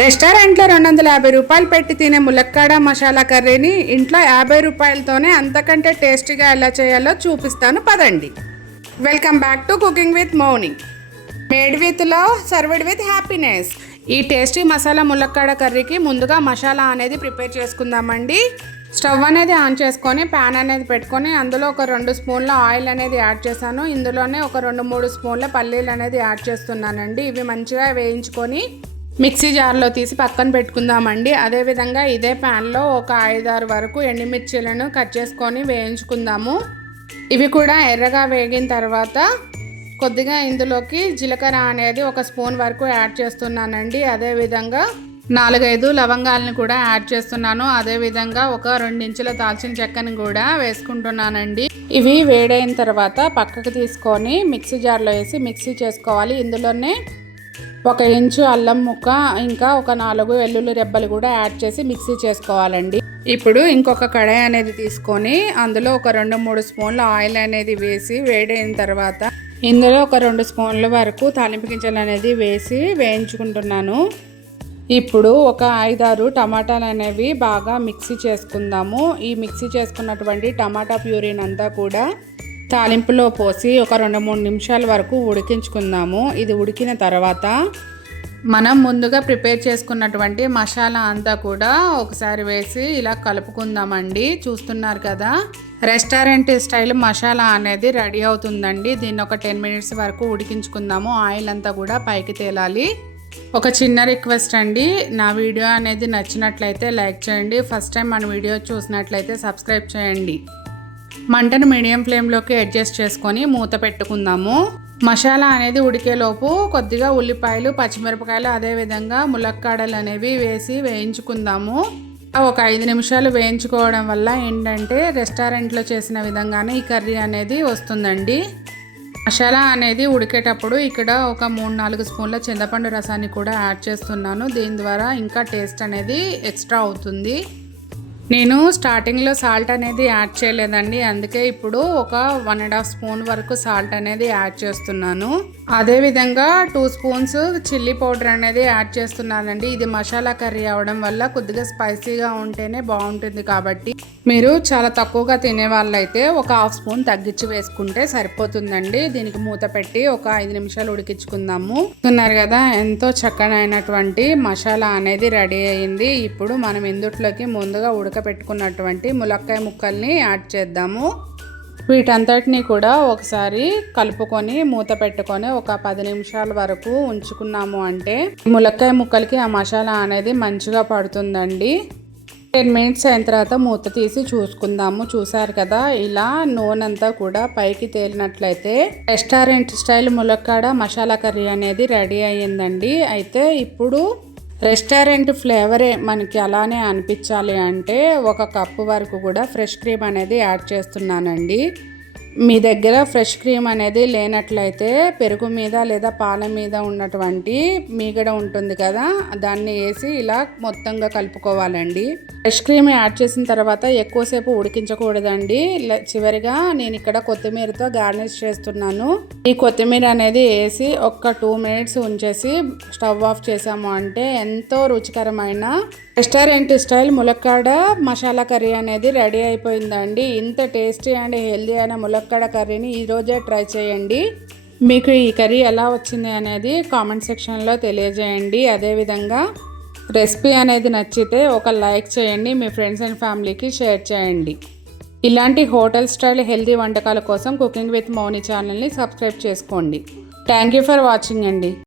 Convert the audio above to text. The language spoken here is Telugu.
రెస్టారెంట్లో 250 రూపాయలు పెట్టి తినే ములక్కాడ మసాలా కర్రీని ఇంట్లో 50 రూపాయలతోనే అంతకంటే టేస్టీగా ఎలా చేయాలో చూపిస్తాను పదండి. Welcome back to cooking with Mouni. Made with love, served with happiness. ఈ టేస్టీ మసాలా ములక్కాడ కర్రీకి ముందుగా మసాలా అనేది ప్రిపేర్ చేసుకుందామండి. స్టవ్ అనేది ఆన్ చేసుకొని ప్యాన్ అనేది పెట్టుకొని అందులో ఒక 2 స్పూన్ల ఆయిల్ అనేది యాడ్ చేశాను. ఇందులోనే ఒక 2-3 స్పూన్ల పల్లీలు అనేది యాడ్ చేస్తున్నానండి. ఇవి మంచిగా వేయించుకొని మిక్సీ జార్లో తీసి పక్కన పెట్టుకుందామండి. అదేవిధంగా ఇదే ప్యాన్లో ఒక 5-6 వరకు ఎండుమిర్చీలను కట్ చేసుకొని వేయించుకుందాము. ఇవి కూడా ఎర్రగా వేగిన తర్వాత కొద్దిగా ఇందులోకి జీలకర్ర అనేది 1 స్పూన్ వరకు యాడ్ చేస్తున్నానండి. అదేవిధంగా 4-5 లవంగాలను కూడా యాడ్ చేస్తున్నాను. అదేవిధంగా ఒక 2 ఇంచుల దాల్చిన చెక్కని కూడా వేసుకుంటున్నానండి. ఇవి వేడైన తర్వాత పక్కకు తీసుకొని మిక్సీ జార్లో వేసి మిక్సీ చేసుకోవాలి. ఇందులోనే 1 ఇంచు అల్లం ముక్క, ఇంకా ఒక 4 వెల్లుల్లి రెబ్బలు కూడా యాడ్ చేసి మిక్సీ చేసుకోవాలండి. ఇప్పుడు ఇంకొక కడాయి అనేది తీసుకొని అందులో ఒక 2-3 స్పూన్ల ఆయిల్ అనేది వేసి వేడైన తర్వాత ఇందులో ఒక 2 స్పూన్ల వరకు తాలింపు గింజలు అనేది వేసి వేయించుకుంటున్నాను. ఇప్పుడు ఒక 5-6 టమాటాలు అనేవి బాగా మిక్సీ చేసుకుందాము. ఈ మిక్సీ చేసుకున్నటువంటి టమాటా ప్యూరీని అంతా కూడా తాలింపులో పోసి ఒక 2-3 నిమిషాల వరకు ఉడికించుకుందాము. ఇది ఉడికిన తర్వాత మనం ముందుగా ప్రిపేర్ చేసుకున్నటువంటి మసాలా అంతా కూడా ఒకసారి వేసి ఇలా కలుపుకుందామండి. చూస్తున్నారు కదా, రెస్టారెంట్ స్టైల్ మసాలా అనేది రెడీ అవుతుందండి. దీన్ని ఒక 10 మినిట్స్ వరకు ఉడికించుకుందాము. ఆయిల్ అంతా కూడా పైకి తేలాలి. ఒక చిన్న రిక్వెస్ట్ అండి, నా వీడియో అనేది నచ్చినట్లయితే లైక్ చేయండి. ఫస్ట్ టైం మన వీడియో చూసినట్లయితే సబ్స్క్రైబ్ చేయండి. మంటను మీడియం ఫ్లేమ్లోకి అడ్జస్ట్ చేసుకొని మూత పెట్టుకుందాము. మసాలా అనేది ఉడికేలోపు కొద్దిగా ఉల్లిపాయలు, పచ్చిమిరపకాయలు, అదేవిధంగా ములక్కాడలు అనేవి వేసి వేయించుకుందాము. ఒక 5 నిమిషాలు వేయించుకోవడం వల్ల ఏంటంటే రెస్టారెంట్లో చేసిన విధంగానే ఈ కర్రీ అనేది వస్తుందండి. మసాలా అనేది ఉడికేటప్పుడు ఇక్కడ ఒక 3-4 స్పూన్ల చింతపండు రసాన్ని కూడా యాడ్ చేస్తున్నాను. దీని ద్వారా ఇంకా టేస్ట్ అనేది ఎక్స్ట్రా అవుతుంది. నేను స్టార్టింగ్లో సాల్ట్ అనేది యాడ్ చేయలేదండి, అందుకే ఇప్పుడు ఒక 1.5 స్పూన్ వరకు సాల్ట్ అనేది యాడ్ చేస్తున్నాను. అదేవిధంగా 2 స్పూన్స్ చిల్లీ పౌడర్ అనేది యాడ్ చేస్తున్నానండి. ఇది మసాలా కర్రీ అవడం వల్ల కొద్దిగా స్పైసీగా ఉంటేనే బాగుంటుంది కాబట్టి మీరు చాలా తక్కువగా తినే వాళ్ళైతే ఒక 1/2 స్పూన్ తగ్గించి వేసుకుంటే సరిపోతుందండి. దీనికి మూత పెట్టి ఒక 5 నిమిషాలు ఉడికించుకుందాము. చూస్తున్నారు కదా, ఎంతో చక్కనైనటువంటి మసాలా అనేది రెడీ అయ్యింది. ఇప్పుడు మనం ఇందుట్లోకి ముందుగా ఉడకపెట్టుకున్నటువంటి ములక్కాయ ముక్కల్ని యాడ్ చేద్దాము. వీటంతటిని కూడా ఒకసారి కలుపుకొని మూత పెట్టుకొని ఒక 10 నిమిషాల వరకు ఉంచుకున్నాము అంటే ములక్కాయ ముక్కలకి ఆ మసాలా అనేది మంచిగా పడుతుందండి. 10 మినిట్స్ అయిన తర్వాత మూత తీసి చూసుకుందాము. చూసారు కదా, ఇలా నూనె అంతా కూడా పైకి తేలినట్లయితే రెస్టారెంట్ స్టైల్ ములక్కాడ మసాలా కర్రీ అనేది రెడీ అయ్యిందండి. అయితే ఇప్పుడు రెస్టారెంట్ ఫ్లేవరే మనకి అలానే అనిపించాలి అంటే 1 కప్పు వరకు కూడా ఫ్రెష్ క్రీమ్ అనేది యాడ్ చేస్తున్నానండి. మీ దగ్గర ఫ్రెష్ క్రీమ్ అనేది లేనట్లయితే పెరుగు మీద లేదా పాల మీద ఉన్నటువంటి మీగడ ఉంటుంది కదా, దాన్ని వేసి ఇలా మొత్తంగా కలుపుకోవాలండి. ఫ్రెష్ క్రీమ్ యాడ్ చేసిన తర్వాత ఎక్కువసేపు ఉడికించకూడదండి. చివరిగా నేను ఇక్కడ కొత్తిమీరతో గార్నిష్ చేస్తున్నాను. ఈ కొత్తిమీర అనేది వేసి ఒక 2 మినిట్స్ ఉంచేసి స్టవ్ ఆఫ్ చేసాము అంటే ఎంతో రుచికరమైన రెస్టారెంట్ స్టైల్ ములక్కాడ మసాలా కర్రీ అనేది రెడీ అయిపోయిందండి. ఇంత టేస్టీ అండ్ హెల్దీ అయిన ములక్కాడ కర్రీని ఈరోజే ట్రై చేయండి. మీకు ఈ కర్రీ ఎలా వచ్చింది అనేది కామెంట్ సెక్షన్లో తెలియజేయండి. అదేవిధంగా రెసిపీ అనేది నచ్చితే ఒక లైక్ చేయండి, మీ ఫ్రెండ్స్ అండ్ ఫ్యామిలీకి షేర్ చేయండి. ఇలాంటి హోటల్ స్టైల్ హెల్దీ వంటకాల కోసం కుకింగ్ విత్ మౌని ఛానల్ని సబ్స్క్రైబ్ చేసుకోండి. థ్యాంక్ యూ ఫర్ వాచింగ్ అండి.